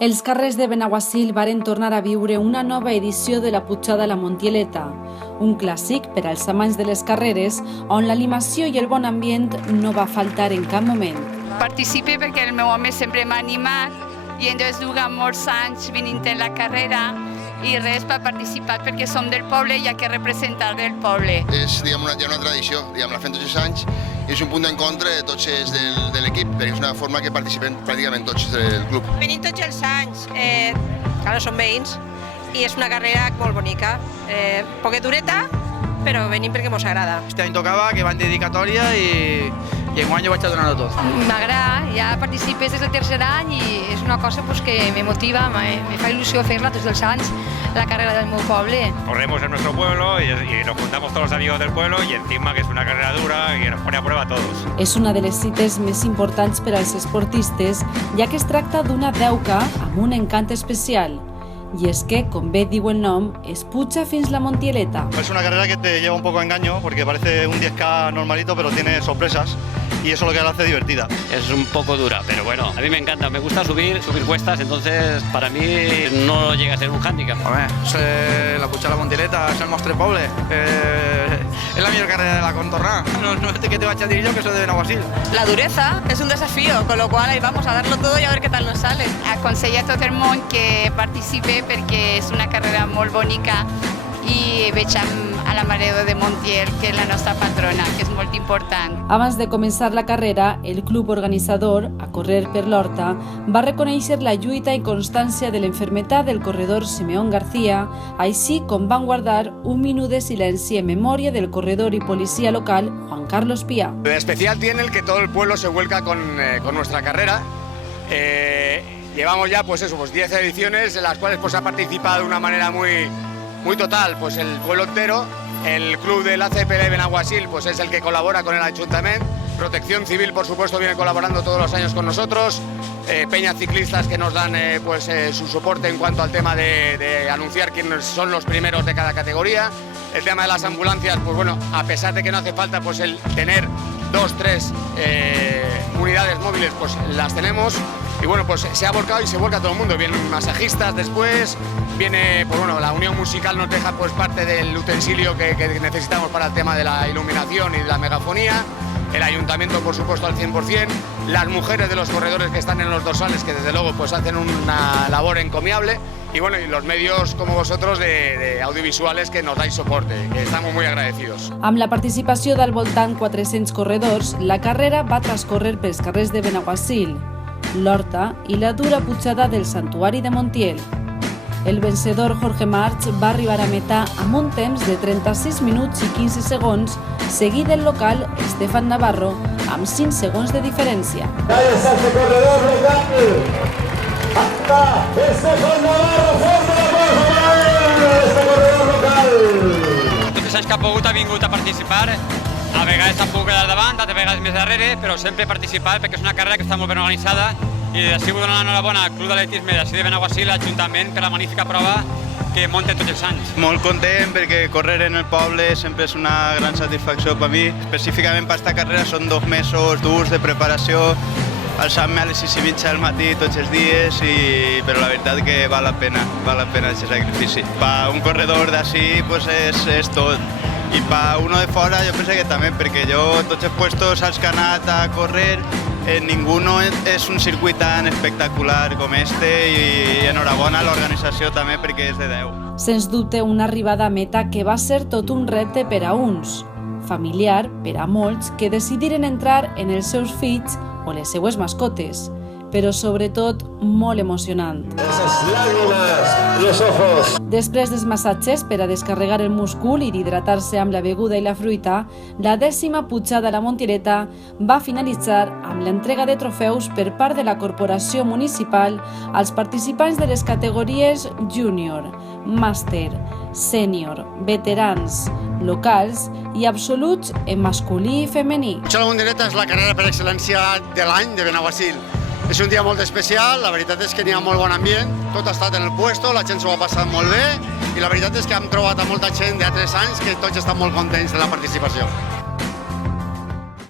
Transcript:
Els carrers de Benaguasil varen tornar a viure una nova edició de la Pujada a la Montieleta, un clàssic per als amants de les carreres on l'animació i el bon ambient no va faltar en cap moment. Participe perquè el meu home sempre m'ha animat i entonces duga molts anys venint en la carrera i res per participar perquè som del poble i hi ha que representar del poble. És ja una tradició, la fem tots els anys i és un punt d'encontre de tots els de l'equip, perquè és una forma que participen pràcticament tots del club. Venim tots els anys, clar, som veïns i és una carrera molt bonica, poquetureta, però venim perquè ens agrada. Este any tocava, que van dedicatòria i enguany ho vaig a donar-ho tot. M'agrada, ja participes des del tercer any i és una cosa que me motiva, me fa il·lusió fer-la tots els anys, la carrera del meu poble. Corremos en nuestro pueblo y nos juntamos todos los amigos del pueblo y encima que es una carrera dura y nos pone a prueba a todos. És una de les cites més importants per als esportistes, ja que es tracta d'una deuca amb un encant especial. Y es que, con bé diu el nom, es puja fins la Montieleta. Es una carrera que te lleva un poco a engaño porque parece un 10K normalito, pero tiene sorpresas y eso es lo que la hace divertida. Es un poco dura, pero bueno, a mí me encanta, me gusta subir cuestas, entonces para mí no llega a ser un hándicap. Home, la Pujada a la Montieleta és el nostre poble, és la millor carrera de la contorna, no és que te vaig a dir jo que soy de Benaguasil. La dureza es un desafío, con lo cual ahí vamos a darlo todo y a ver qué tal nos sale. Aconsello a tot el món que participe perquè és una carrera molt bonica i veig a la Mare de Montiel, que és la nostra patrona, que és molt important. Abans de començar la carrera, el club organitzador, a Correr per l'Horta, va reconèixer la lluita i constància de l'enfermetat del corredor Simeón García, així com van guardar un minut de silenci en memòria del corredor i policia local Juan Carlos Pía. Lo especial tiene el que todo el pueblo se vuelca con nuestra carrera. Llevamos ya 10 ediciones en las cuales ha participado de una manera muy total el pueblo entero. El club del ACPL de Benaguasil es el que colabora con el ayuntamiento. Protección Civil, por supuesto, viene colaborando todos los años con nosotros. Peñas ciclistas que nos dan su soporte en cuanto al tema de anunciar quiénes son los primeros de cada categoría. El tema de las ambulancias, a pesar de que no hace falta el tener 2-3 unidades móviles, las tenemos. Y se ha volcado y se vuelca todo el mundo. Vienen masajistas después, viene, la unión musical nos deja parte del utensilio que necesitamos para el tema de la iluminación y de la megafonía. El ayuntamiento, por supuesto, al 100%. Las mujeres de los corredores que están en los dorsales, que desde luego hacen una labor encomiable. Y los medios como vosotros de audiovisuales que nos dais soporte, que estamos muy agradecidos. Amb la participació del voltant 400 corredors, la carrera va transcorrer pels carrers de Benaguasil, l'Horta i la dura pujada del Santuari de Montiel. El vencedor Jorge March va arribar a meta amb un temps de 36 minuts i 15 segons, seguit del local Estefan Navarro amb 5 segons de diferència. Ahí está este corredor local. Hasta Estefan Navarro, fuerte la cosa, este corredor local. Tots els anys que ha pogut ha vingut a participar. A vegades s'ha pogut quedar davant, altres vegades més darrere, però sempre participar perquè és una carrera que està molt ben organitzada i així vull donar l'enhorabona al Club d'Atletisme d'ací de Benaguasil, l'Ajuntament, per la magnífica prova que munten tots els anys. Molt content perquè correr en el poble sempre és una gran satisfacció per mi. Específicament per aquesta carrera són 2 mesos durs de preparació, alçant-me a les 6:30 del matí tots els dies, però la veritat que val la pena aquest sacrifici. Per un corredor d'ací és tot. I per uno de fora jo penso que també, perquè jo tots els puestos als que he anat a córrer, ninguno és un circuit tan espectacular com este i enhorabona a l'organització també perquè és de 10. Sens dubte una arribada a meta que va ser tot un repte per a uns, familiar per a molts que decidiren entrar en els seus fills o les seues mascotes, però sobretot molt emocionant. Esas lágrimas, los ojos. Després dels massatges per a descarregar el múscul i d'hidratar-se amb la beguda i la fruita, la 10ª pujada a la Montieleta va finalitzar amb l'entrega de trofeus per part de la Corporació Municipal als participants de les categories júnior, màster, sènior, veterans, locals i absoluts en masculí i femení. La Pujada a la Montieleta és la carrera per excel·lència de l'any de Benaguasil. És un dia molt especial, la veritat és que n'hi ha molt bon ambient, tot ha estat en el puesto, la gent s'ho ha passat molt bé i la veritat és que hem trobat a molta gent d'altres anys que tots estan molt contents de la participació.